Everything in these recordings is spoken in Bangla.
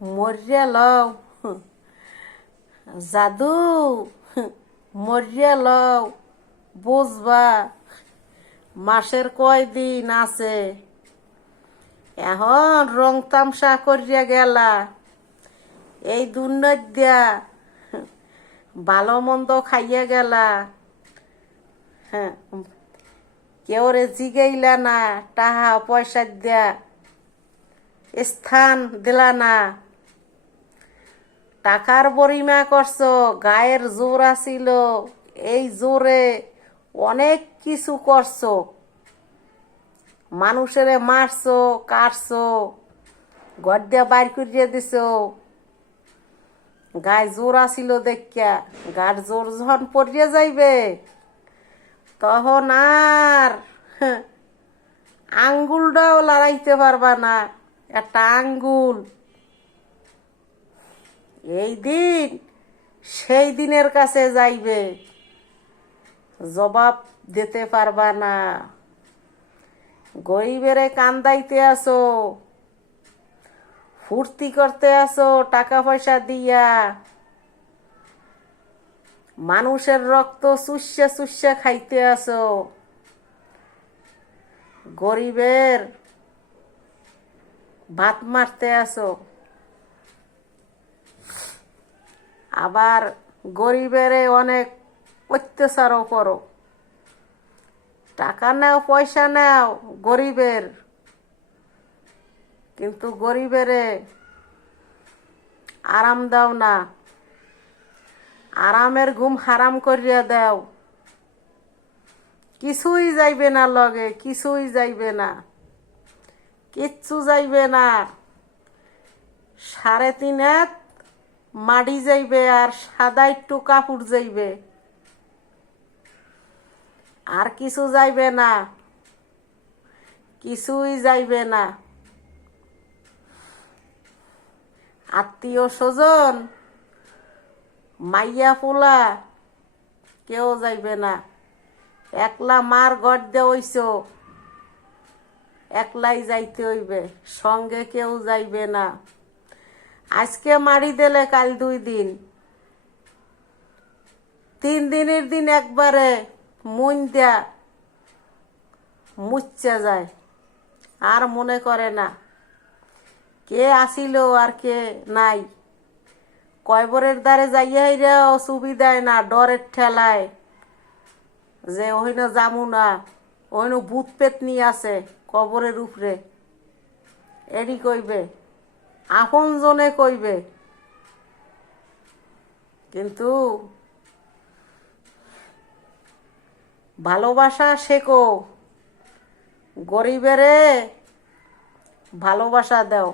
মরিয়া লও জাদু মরিয়া লও বুঝবা মাসের কয়দিন আছে এখন রং তামসা করিয়া গেলা এই দুর্নয় দিয়া ভালো মন্দ খাইয়া গেলা। হ্যাঁ, কেউ রে জিগাইলা না, টাকা পয়সা দিয়া স্থান দিলা না, টাকার বরিমা করছো, গায়ের জোর আছিল, এই জোরে অনেক কিছু করছো, মানুষেরে মারছো, কাটছো, ঘর দিয়া বাইর করিয়া দিছো। গায়ে জোর আছিল দেখিয়া, গার জোর যখন পড়িয়া যাইবে তখন আর আঙ্গুলটাও লড়াইতে পারবা না, একটা আঙ্গুল। এই দিন সেই দিনের কাছে যাইবে, জবাব দিতে পারবা না। গরিবেরে কান্দাইতে আসো, ফুর্তি করতে আসো টাকা পয়সা দিয়া, মানুষের রক্ত চুষে চুষে খাইতে আসো, গরিবের ভাত মারতে আসো। আবার গরিবেরে অনেক অত্যাচারও করো, টাকা নাও পয়সা নাও গরিবের, কিন্তু গরিবেরে আরাম দাও না, আরামের ঘুম হারাম করিয়া দাও। কিছুই যাইবে না লগে, কিছুই যাইবে না, কিচ্ছু যাইবে না। 3.5 হাত মাটি যাইবে আর সাদা একটু কাপড় যাইবে, আর কিছু যাইবে না, কিছুই যাইবে না। আত্মীয় স্বজন মাইয়া পোলা কেউ যাইবে না, একলা মার ঘর দিয়ে হইছ, একলাই যাইতে হইবে, সঙ্গে কেউ যাইবে না। আজকে মারি দিলে কাল 2 দিন, 3 দিনের দিন একবারে মন দিয়া মুচ্চা যায়, আর মনে করে না কে আসিল আর কে নাই। কয়বরের দ্বারে যাইয়া হইরাও সুবি দেয় না, ডরের ঠেলায় যে ওইন যামু না, ওইন ভূত পেতনি আছে কবরের উপরে, এডি কইবে, আপন জনে কইবে। কিন্তু ভালোবাসা শেখো, গরিবেরে ভালোবাসা দাও।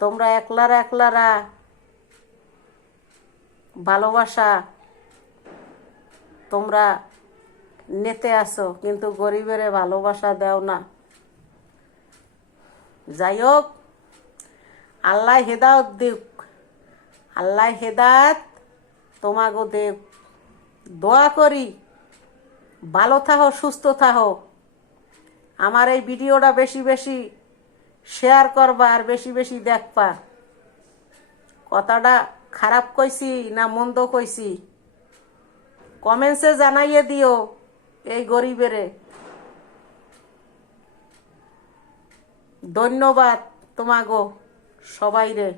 তোমরা একলারা ভালোবাসা তোমরা নেতে আসো, কিন্তু গরিবেরে ভালোবাসা দাও না। যাই হোক, আল্লাহ হেদায়ত দিক, আল্লাহ হেদায়ত তোমাগো দেব। দোয়া করি ভালো থাকো, সুস্থ থাকো। আমার এই ভিডিওটা বেশি বেশি শেয়ার করবা আর বেশি বেশি দেখবা। কথাটা খারাপ কইছি না মন্দ কইছি কমেন্টসে জানাইয়ে দিও এই গরিবেরে। ধন্যবাদ তোমাগো সবাইরে।